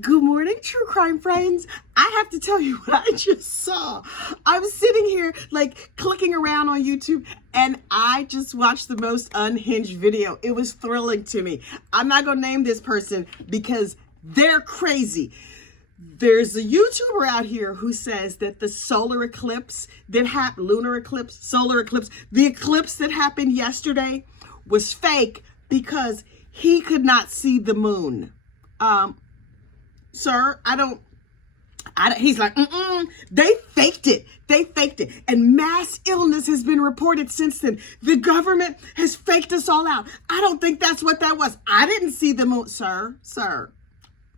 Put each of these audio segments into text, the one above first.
Good morning, true crime friends. I have to tell you what I just saw. I'm sitting here like clicking around on YouTube and I just watched the most unhinged video. It was thrilling to me. I'm not going to name this person because they're crazy. There's a YouTuber out here who says that the solar eclipse that happened, lunar eclipse, solar eclipse, the eclipse that happened yesterday was fake because he could not see the moon. Sir, he's like, they faked it. They faked it. And mass illness has been reported since then. The government has faked us all out. I don't think that's what that was. I didn't see the moon. Sir.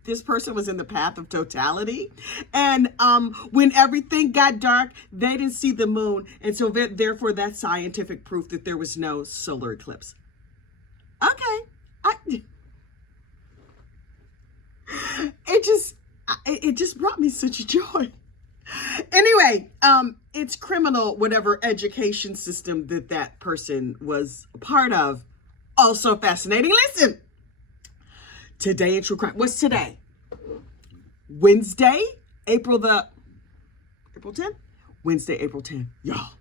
This person was in the path of totality. And when everything got dark, they didn't see the moon. And so therefore, that's scientific proof that there was no solar eclipse. Okay. It just brought me such joy. Anyway, it's criminal, whatever education system that person was a part of. Also fascinating. Listen, today in true crime. What's today? Wednesday, April 10th? Wednesday, April 10th. Y'all,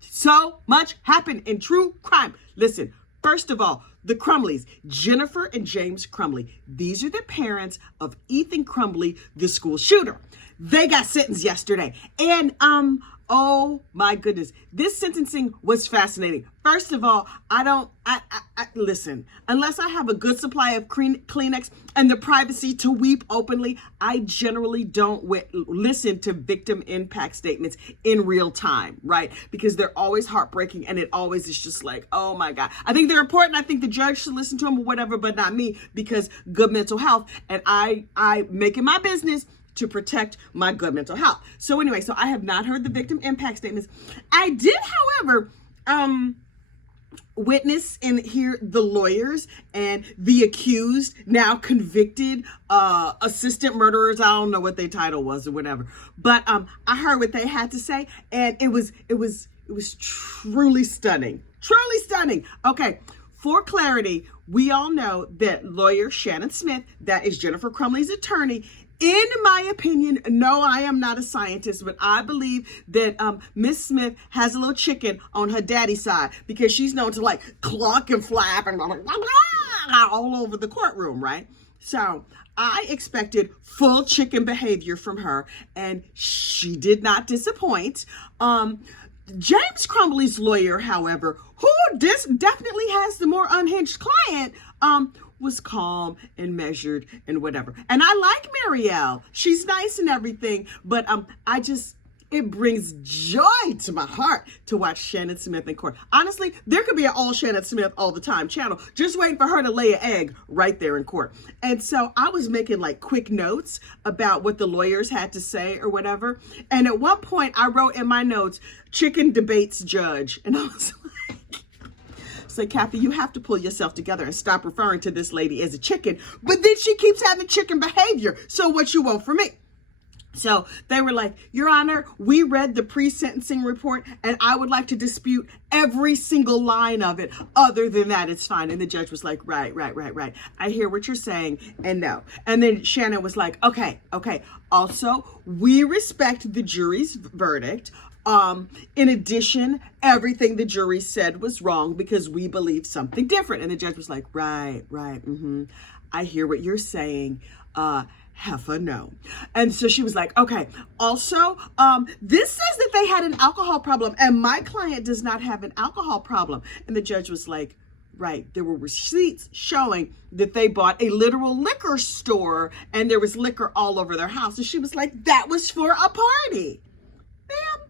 so much happened in true crime. Listen, first of all, the Crumbleys, Jennifer and James Crumbley. These are the parents of Ethan Crumbley, the school shooter. They got sentenced yesterday. And, oh my goodness, this sentencing was fascinating. First of all, listen, unless I have a good supply of Kleenex and the privacy to weep openly, I generally don't listen to victim impact statements in real time, right? Because they're always heartbreaking and it always is just like, oh my God. I think they're important. I think the judge should listen to them or whatever, but not me, because good mental health. And I make it my business to protect my good mental health. So anyway, so I have not heard the victim impact statements. I did, however, witness and hear the lawyers and the accused, now convicted, assistant murderers. I don't know what their title was or whatever, but I heard what they had to say, and it was truly stunning. Truly stunning. Okay, for clarity, we all know that lawyer Shannon Smith, that is Jennifer Crumbley's attorney, in my opinion, no, I am not a scientist, but I believe that Miss Smith has a little chicken on her daddy's side because she's known to like cluck and flap and all over the courtroom, right? So I expected full chicken behavior from her, and she did not disappoint. James Crumbley's lawyer, however, who definitely has the more unhinged client, was calm and measured and whatever. And I like Marielle. She's nice and everything, but it brings joy to my heart to watch Shannon Smith in court. Honestly, there could be an all Shannon Smith all the time channel, just waiting for her to lay an egg right there in court. And so I was making like quick notes about what the lawyers had to say or whatever. And at one point I wrote in my notes, chicken debates judge. And I was like, say, Kathy, you have to pull yourself together and stop referring to this lady as a chicken. But then she keeps having chicken behavior. So what you want from me? So they were like, Your Honor, we read the pre-sentencing report and I would like to dispute every single line of it. Other than that, it's fine. And the judge was like, right. I hear what you're saying and no. And then Shannon was like, okay. Also, we respect the jury's verdict. In addition, everything the jury said was wrong because we believe something different. And the judge was like, right. I hear what you're saying. Heffa, no. And so she was like, okay. Also, this says that they had an alcohol problem and my client does not have an alcohol problem. And the judge was like, right. There were receipts showing that they bought a literal liquor store and there was liquor all over their house. And she was like, that was for a party. Ma'am,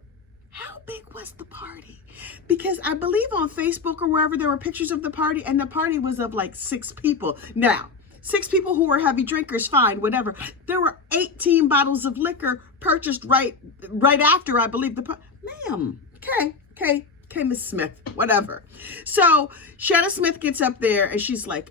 how big was the party? Because I believe on Facebook or wherever there were pictures of the party and the party was of like 6 people. Now, 6 people who were heavy drinkers, fine, whatever. There were 18 bottles of liquor purchased right after, I believe, the party. Ma'am, okay, Miss Smith, whatever. So Shannon Smith gets up there and she's like,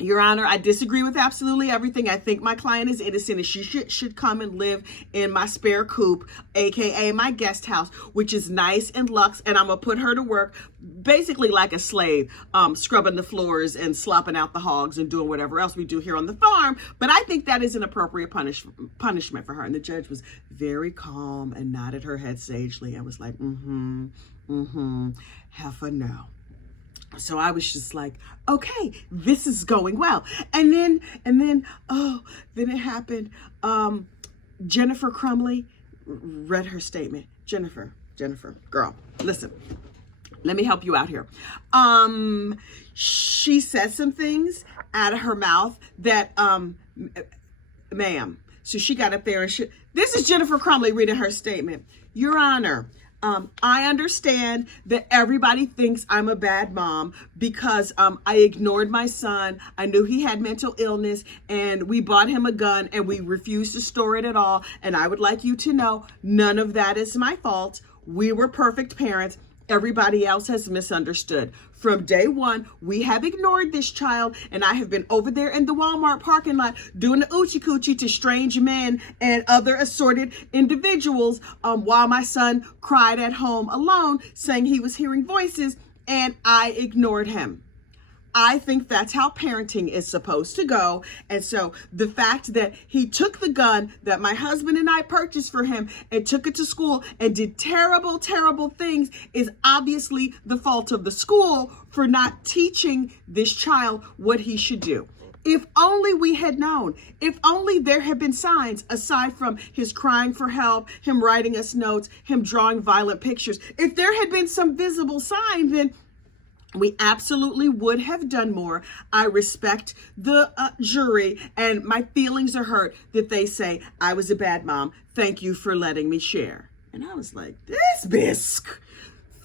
Your Honor, I disagree with absolutely everything. I think my client is innocent and she should come and live in my spare coop, aka my guest house, which is nice and luxe, and I'm gonna put her to work basically like a slave, scrubbing the floors and slopping out the hogs and doing whatever else we do here on the farm. But I think that is an appropriate punishment for her. And the judge was very calm and nodded her head sagely and was like, heifer, no. So I was just like, okay, this is going well. And then, then it happened. Jennifer Crumbley read her statement. Jennifer, girl, listen, let me help you out here. She said some things out of her mouth that, ma'am. So she got up there and this is Jennifer Crumbley reading her statement. Your Honor, I understand that everybody thinks I'm a bad mom because I ignored my son. I knew he had mental illness and we bought him a gun and we refused to store it at all. And I would like you to know none of that is my fault. We were perfect parents. Everybody else has misunderstood. From day one, we have ignored this child, and I have been over there in the Walmart parking lot doing the oochie coochie to strange men and other assorted individuals while my son cried at home alone, saying he was hearing voices, and I ignored him. I think that's how parenting is supposed to go. And so the fact that he took the gun that my husband and I purchased for him and took it to school and did terrible, terrible things is obviously the fault of the school for not teaching this child what he should do. If only we had known, if only there had been signs aside from his crying for help, him writing us notes, him drawing violent pictures. If there had been some visible sign, then we absolutely would have done more. I respect the jury, and my feelings are hurt that they say I was a bad mom. Thank you for letting me share. And I was like, this bisque,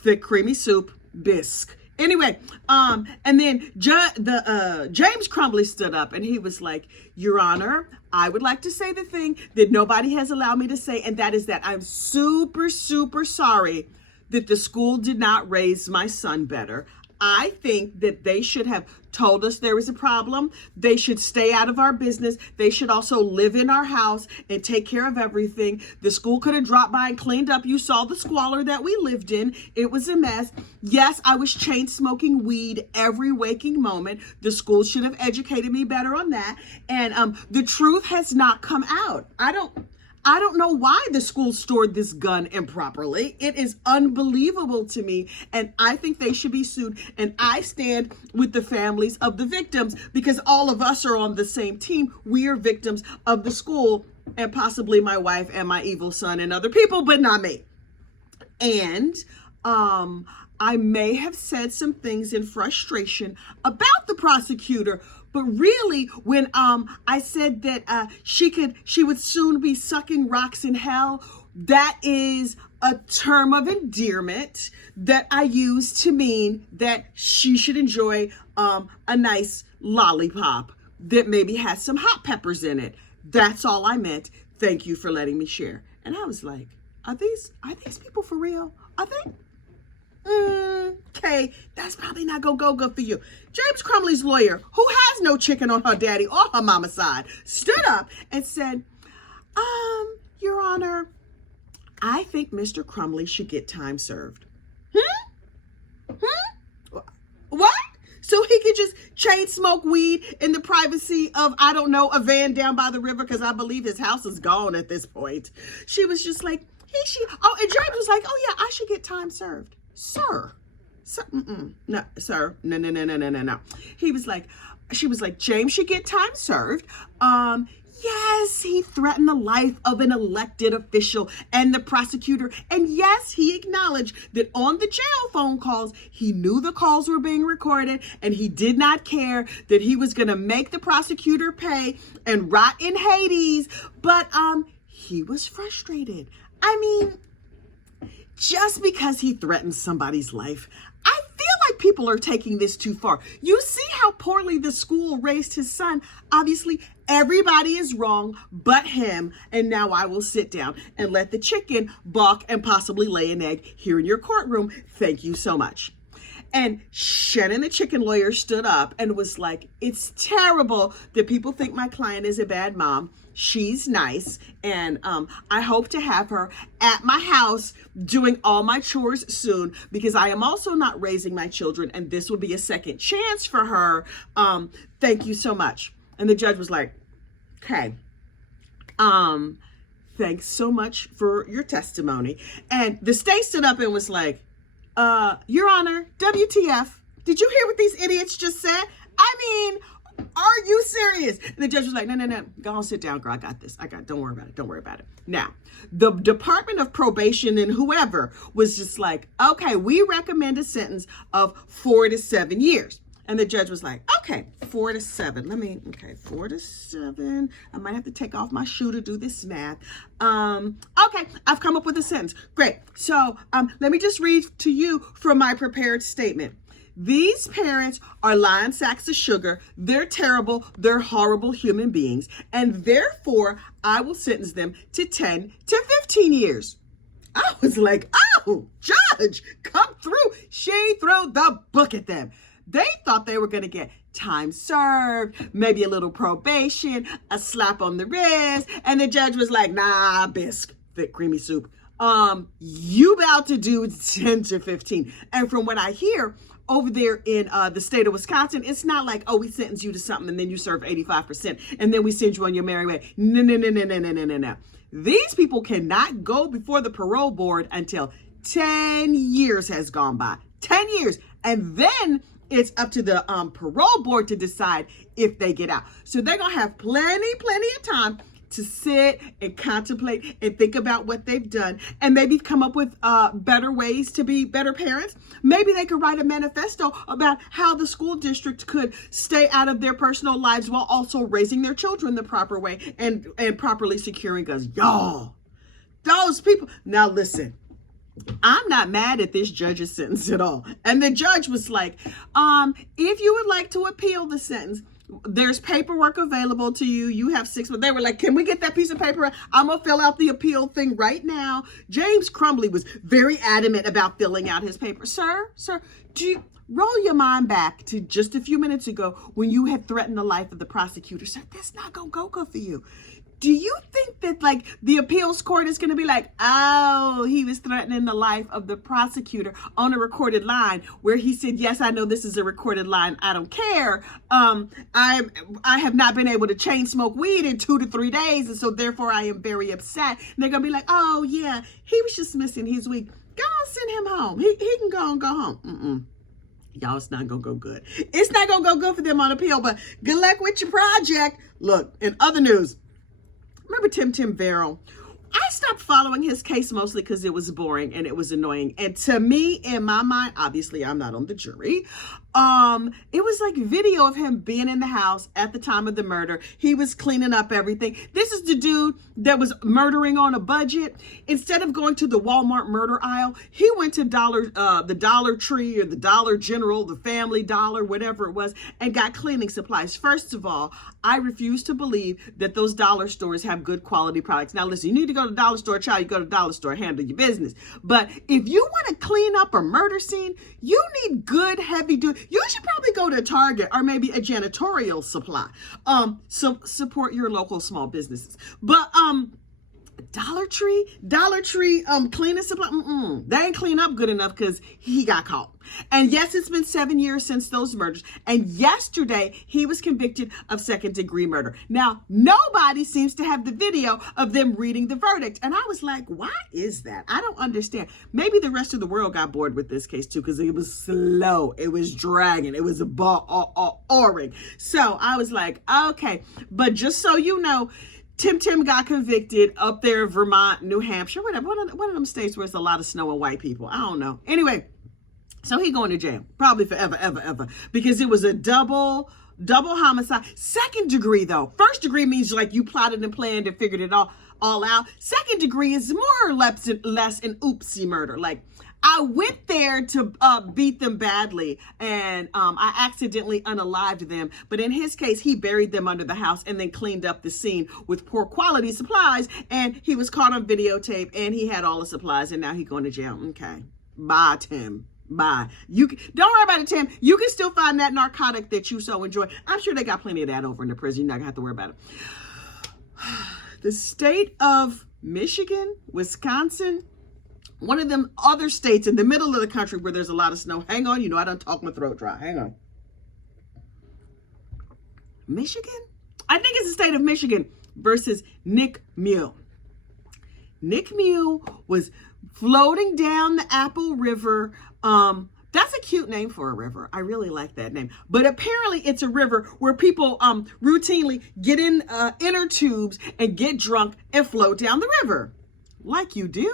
thick creamy soup, bisque. Anyway, and then James Crumbley stood up and he was like, Your Honor, I would like to say the thing that nobody has allowed me to say, and that is that I'm super, super sorry that the school did not raise my son better. I think that they should have told us there was a problem. They should stay out of our business. They should also live in our house and take care of everything. The school could have dropped by and cleaned up. You saw the squalor that we lived in. It was a mess. Yes, I was chain smoking weed every waking moment. The school should have educated me better on that. And the truth has not come out. I don't know why the school stored this gun improperly. It is unbelievable to me, and I think they should be sued. And I stand with the families of the victims because all of us are on the same team. We are victims of the school and possibly my wife and my evil son and other people, but not me. And I may have said some things in frustration about the prosecutor, but really, when I said that she would soon be sucking rocks in hell, that is a term of endearment that I use to mean that she should enjoy a nice lollipop that maybe has some hot peppers in it. That's all I meant. Thank you for letting me share. And I was like, are these people for real? Are they? Okay, that's probably not gonna go good for you. James Crumbley's lawyer, who has no chicken on her daddy or her mama's side, stood up and said, Your Honor, I think Mr. Crumbley should get time served. What? So he could just chain smoke weed in the privacy of, I don't know, a van down by the river, because I believe his house is gone at this point. She was just like, and James was like, oh yeah, I should get time served. Sir, no, sir, no. She was like, James should get time served. Yes, he threatened the life of an elected official and the prosecutor. And yes, he acknowledged that on the jail phone calls, he knew the calls were being recorded and he did not care, that he was going to make the prosecutor pay and rot in Hades. But he was frustrated. I mean, just because he threatened somebody's life, I feel like people are taking this too far. You see how poorly the school raised his son. Obviously, everybody is wrong but him. And now I will sit down and let the chicken balk and possibly lay an egg here in your courtroom. Thank you so much. And Shannon, the chicken lawyer, stood up and was like, it's terrible that people think my client is a bad mom. She's nice, and I hope to have her at my house doing all my chores soon, because I am also not raising my children, and this will be a second chance for her. Thank you so much. And the judge was like, okay, thanks so much for your testimony. And the state stood up and was like, Your Honor, WTF? Did you hear what these idiots just said? I mean, are you serious? And the judge was like, no. Go on, sit down, girl. I got this. Don't worry about it. Don't worry about it. Now, the Department of Probation and whoever was just like, okay, we recommend a sentence of 4 to 7 years. And the judge was like, okay, 4 to 7. 4 to 7. I might have to take off my shoe to do this math. Okay, I've come up with a sentence. Great. So let me just read to you from my prepared statement. These parents are lying sacks of sugar. They're terrible. They're horrible human beings. And therefore, I will sentence them to 10 to 15 years. I was like, oh, judge, come through. She threw the book at them. They thought they were going to get time served, maybe a little probation, a slap on the wrist. And the judge was like, nah, bisque, thick, creamy soup. You about to do 10 to 15. And from what I hear, over there in the state of Wisconsin, it's not like, oh, we sentence you to something and then you serve 85% and then we send you on your merry way. No. These people cannot go before the parole board until 10 years has gone by. 10 years. And then it's up to the parole board to decide if they get out. So they're going to have plenty of time to sit and contemplate and think about what they've done and maybe come up with better ways to be better parents. Maybe they could write a manifesto about how the school district could stay out of their personal lives while also raising their children the proper way and properly securing guns. Y'all, those people. Now listen, I'm not mad at this judge's sentence at all. And the judge was like, if you would like to appeal the sentence, there's paperwork available to you. You have 6 months. They were like, can we get that piece of paper? I'm going to fill out the appeal thing right now. James Crumbley was very adamant about filling out his paper. Sir, do you roll your mind back to just a few minutes ago when you had threatened the life of the prosecutor? Sir, that's not going to go good for you. Do you think that like the appeals court is going to be like, oh, he was threatening the life of the prosecutor on a recorded line where he said, yes, I know this is a recorded line. I don't care. I have not been able to chain smoke weed in 2 to 3 days. And so therefore I am very upset. And they're going to be like, oh yeah, he was just missing his week. Go on, send him home. He can go and go home. Y'all, it's not going to go good. It's not going to go good for them on appeal, but good luck with your project. Look, in other news, remember Tim Verrill? I stopped following his case mostly because it was boring and it was annoying. And to me, in my mind, obviously I'm not on the jury, it was like video of him being in the house at the time of the murder. He was cleaning up everything. This is the dude that was murdering on a budget. Instead of going to the Walmart murder aisle, he went to the Dollar Tree or the Dollar General, the Family Dollar, whatever it was, and got cleaning supplies. First of all, I refuse to believe that those dollar stores have good quality products. Now listen, you need to go to the dollar store, child, you go to the dollar store, handle your business. But if you want to clean up a murder scene, you need good, heavy duty. You should probably go to Target or maybe a janitorial supply. So support your local small businesses. But Dollar Tree cleaning supply, they ain't clean up good enough because he got caught. And yes, it's been 7 years since those murders. And yesterday, he was convicted of second-degree murder. Now, nobody seems to have the video of them reading the verdict. And I was like, why is that? I don't understand. Maybe the rest of the world got bored with this case, too, because it was slow. It was dragging. It was boring. So I was like, okay. But just so you know, Tim got convicted up there in Vermont, New Hampshire, whatever. One of them states where it's a lot of snow and white people. I don't know. Anyway, so he going to jail, probably forever, ever, because it was a double homicide. Second degree, though. First degree means like you plotted and planned and figured it all out. Second degree is more or less an oopsie murder. Like, I went there to beat them badly, and I accidentally unalived them. But in his case, he buried them under the house and then cleaned up the scene with poor quality supplies. And he was caught on videotape, and he had all the supplies, and now he's going to jail. Okay. Bye, Tim. Bye. Don't worry about it, Tim. You can still find that narcotic that you so enjoy. I'm sure they got plenty of that over in the prison. You're not gonna have to worry about it. The state of Michigan, Wisconsin, one of them other states in the middle of the country where there's a lot of snow. Hang on, I done talk my throat dry. Hang on. Michigan? I think it's the state of Michigan versus Nick Miu. Nick Miu was floating down the Apple River. That's a cute name for a river. I really like that name. But apparently it's a river where people routinely get in inner tubes and get drunk and float down the river. Like you do.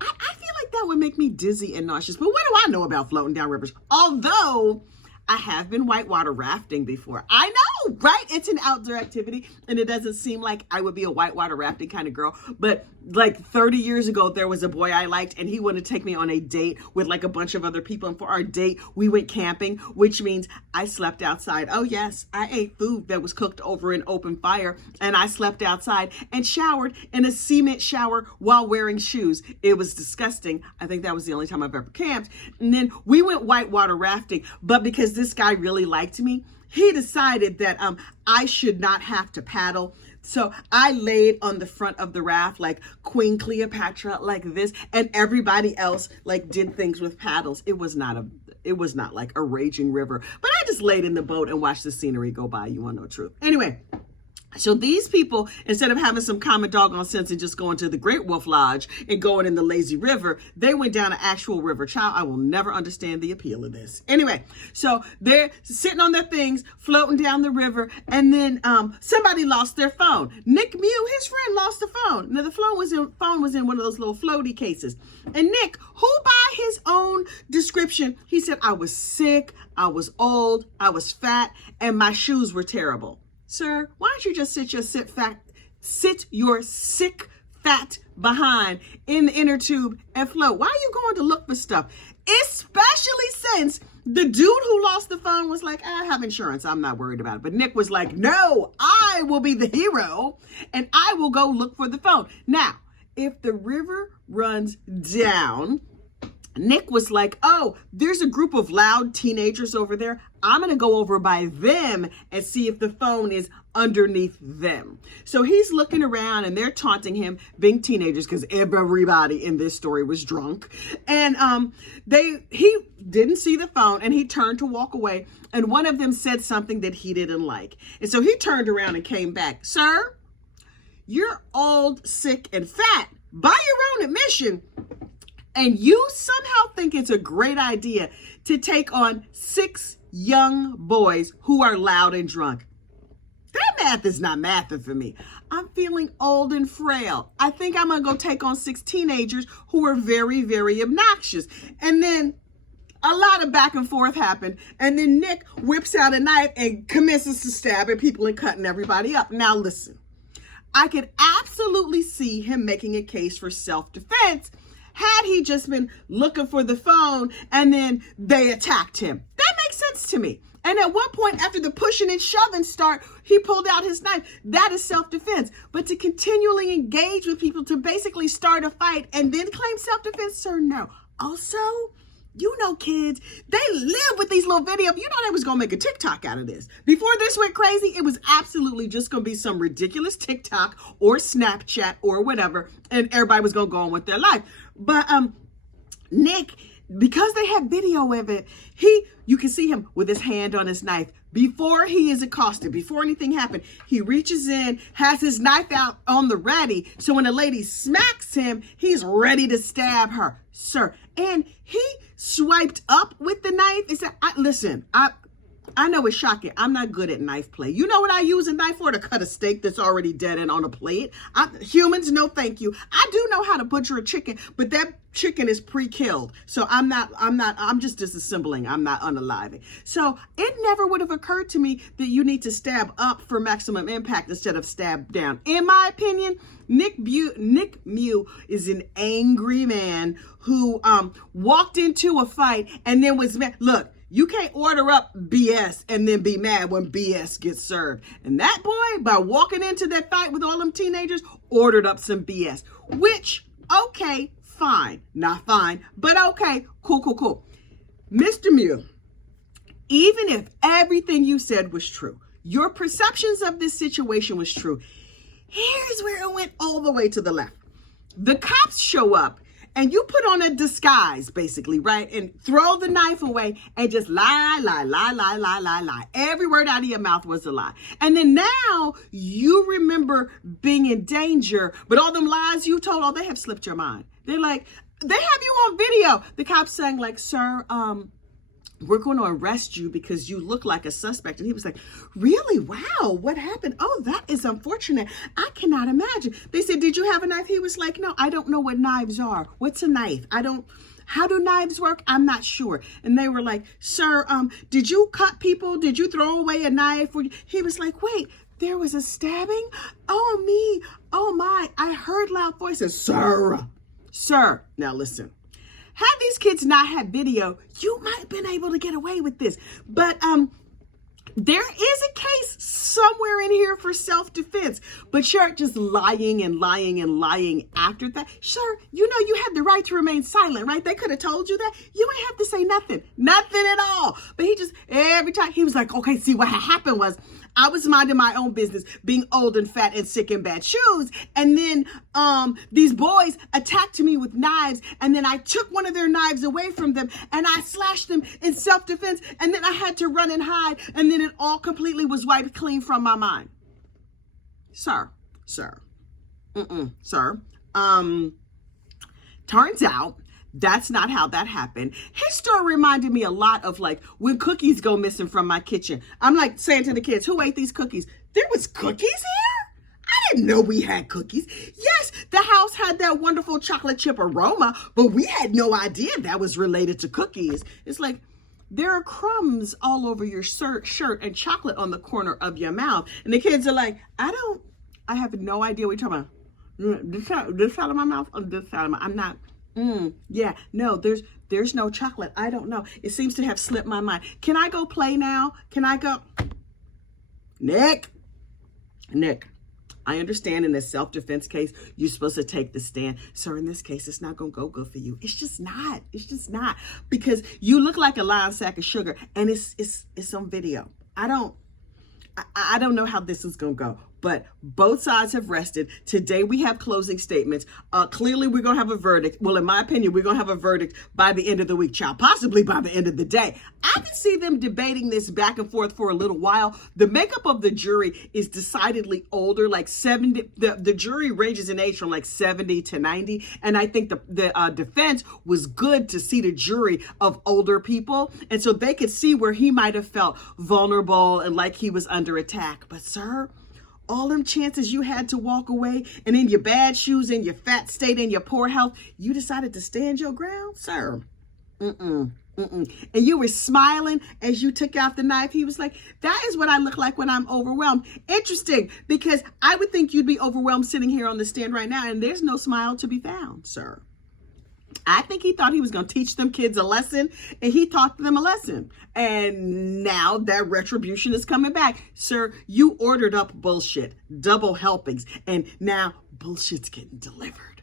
I feel like that would make me dizzy and nauseous. But what do I know about floating down rivers? Although I have been whitewater rafting before. I know, right? It's an outdoor activity, and it doesn't seem like I would be a whitewater rafting kind of girl. But like 30 years ago, there was a boy I liked, and he wanted to take me on a date with like a bunch of other people. And for our date, we went camping, which means I slept outside. Oh yes, I ate food that was cooked over an open fire, and I slept outside and showered in a cement shower while wearing shoes. It was disgusting. I think that was the only time I've ever camped. And then we went whitewater rafting, but because this guy really liked me, he decided that I should not have to paddle. So I laid on the front of the raft like Queen Cleopatra, like this, and everybody else like did things with paddles. It was not like a raging river, but I just laid in the boat and watched the scenery go by. You want to know the truth? Anyway. So these people, instead of having some common doggone sense and just going to the Great Wolf Lodge and going in the lazy river, they went down an actual river. Child, I will never understand the appeal of this. Anyway, so they're sitting on their things, floating down the river, and then somebody lost their phone. Nick Miu, his friend, lost the phone. Now the phone was in one of those little floaty cases. And Nick, who by his own description, he said, I was sick, I was old, I was fat, and my shoes were terrible. Sir, why don't you just sit your sick, fat behind in the inner tube and float? Why are you going to look for stuff? Especially since the dude who lost the phone was like, I have insurance. I'm not worried about it. But Nick was like, no, I will be the hero and I will go look for the phone. Now, if the river runs down, Nick was like, oh, there's a group of loud teenagers over there. I'm going to go over by them and see if the phone is underneath them. So he's looking around and they're taunting him, being teenagers, because everybody in this story was drunk. And he didn't see the phone and he turned to walk away. And one of them said something that he didn't like. And so he turned around and came back. Sir, you're old, sick, and fat by your own admission. And you somehow think it's a great idea to take on 6 young boys who are loud and drunk. That math is not mathing for me. I'm feeling old and frail. I think I'm going to go take on 6 teenagers who are very, very obnoxious. And then a lot of back and forth happened. And then Nick whips out a knife and commences to stab at people and cutting everybody up. Now listen, I could absolutely see him making a case for self-defense had he just been looking for the phone and then they attacked him. That makes sense to me. And at one point, after the pushing and shoving start, he pulled out his knife. That is self-defense. But to continually engage with people, to basically start a fight and then claim self-defense, sir, no. Also, you know, kids, they live with these little videos. You know they was going to make a TikTok out of this. Before this went crazy, it was absolutely just going to be some ridiculous TikTok or Snapchat or whatever, and everybody was going to go on with their life. But Nick, because they had video of it, you can see him with his hand on his knife. Before he is accosted, before anything happened, he reaches in, has his knife out on the ready. So when a lady smacks him, he's ready to stab her, sir. And he swiped up with the knife. It's listen, I know it's shocking. I'm not good at knife play. You know what I use a knife for? To cut a steak that's already dead and on a plate. Humans, no thank you. I do know how to butcher a chicken, but that chicken is pre-killed. So I'm just disassembling. I'm not unaliving. So it never would have occurred to me that you need to stab up for maximum impact instead of stab down. In my opinion, Nick Miu is an angry man who walked into a fight and then was mad. Look, you can't order up BS and then be mad when BS gets served. And that boy, by walking into that fight with all them teenagers, ordered up some BS, which, okay, fine. Not fine, but okay, cool. Mr. Miu, even if everything you said was true, your perceptions of this situation was true, here's where it went all the way to the left. The cops show up and you put on a disguise, basically, right? And throw the knife away and just lie. Every word out of your mouth was a lie. And then now you remember being in danger, but all them lies you told, oh, they have slipped your mind. They're like, they have you on video. The cops saying like, sir, we're going to arrest you because you look like a suspect. And he was like, really? Wow, what happened? Oh, that is unfortunate. I cannot imagine. They said, did you have a knife? He was like, no, I don't know what knives are. What's a knife? How do knives work? I'm not sure. And they were like, sir, did you cut people? Did you throw away a knife? He was like, wait, there was a stabbing? Oh, me. Oh, my. I heard loud voices. Sir, now listen. Had these kids not had video, you might have been able to get away with this. But there is a case somewhere in here for self-defense. But you're just lying after that. Sure, you know you had the right to remain silent, right? They could have told you that. You ain't have to say nothing at all. But he just, every time, he was like, okay, see, what happened was, I was minding my own business, being old and fat and sick and bad shoes. And then these boys attacked me with knives. And then I took one of their knives away from them and I slashed them in self-defense. And then I had to run and hide. And then it all completely was wiped clean from my mind. Sir. Turns out that's not how that happened. His story reminded me a lot of like when cookies go missing from my kitchen. I'm like saying to the kids, who ate these cookies? There was cookies here? I didn't know we had cookies. Yes, the house had that wonderful chocolate chip aroma, but we had no idea that was related to cookies. It's like, there are crumbs all over your shirt and chocolate on the corner of your mouth. And the kids are like, I have no idea what you're talking about. This side of my mouth or this side of my, I'm not. Yeah, no, there's no chocolate. I don't know. It seems to have slipped my mind. Can I go play now? Can I go? Nick, I understand in this self-defense case, you're supposed to take the stand. Sir, in this case, it's not going to go good for you. It's just not. Because you look like a lying sack of sugar and it's on video. I don't know how this is going to go. But both sides have rested. Today we have closing statements. Clearly we're going to have a verdict. Well, in my opinion, we're going to have a verdict by the end of the week, child, possibly by the end of the day. I can see them debating this back and forth for a little while. The makeup of the jury is decidedly older, like 70. The jury ranges in age from like 70 to 90. And I think the defense was good to see the jury of older people. And so they could see where he might have felt vulnerable and like he was under attack. But sir, all them chances you had to walk away and in your bad shoes, in your fat state, in your poor health, you decided to stand your ground, sir. And you were smiling as you took out the knife. He was like, that is what I look like when I'm overwhelmed. Interesting, because I would think you'd be overwhelmed sitting here on the stand right now and there's no smile to be found, sir. I think he thought he was going to teach them kids a lesson, and he taught them a lesson. And now that retribution is coming back. Sir, you ordered up bullshit, double helpings, and now bullshit's getting delivered.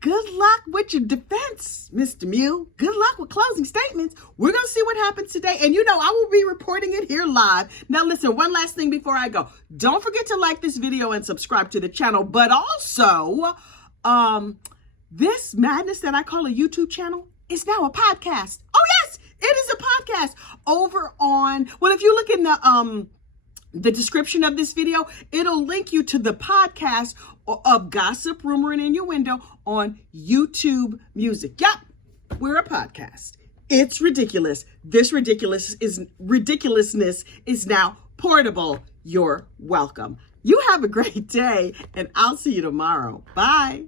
Good luck with your defense, Mr. Miu. Good luck with closing statements. We're going to see what happens today. And you know, I will be reporting it here live. Now, listen, one last thing before I go. Don't forget to like this video and subscribe to the channel, but also, this madness that I call a YouTube channel is now a podcast. Oh, yes, it is a podcast over on, well, if you look in the description of this video, it'll link you to the podcast of Gossip, Rumor, and Innuendo on YouTube Music. Yep, we're a podcast. It's ridiculous. This ridiculousness is now portable. You're welcome. You have a great day, and I'll see you tomorrow. Bye.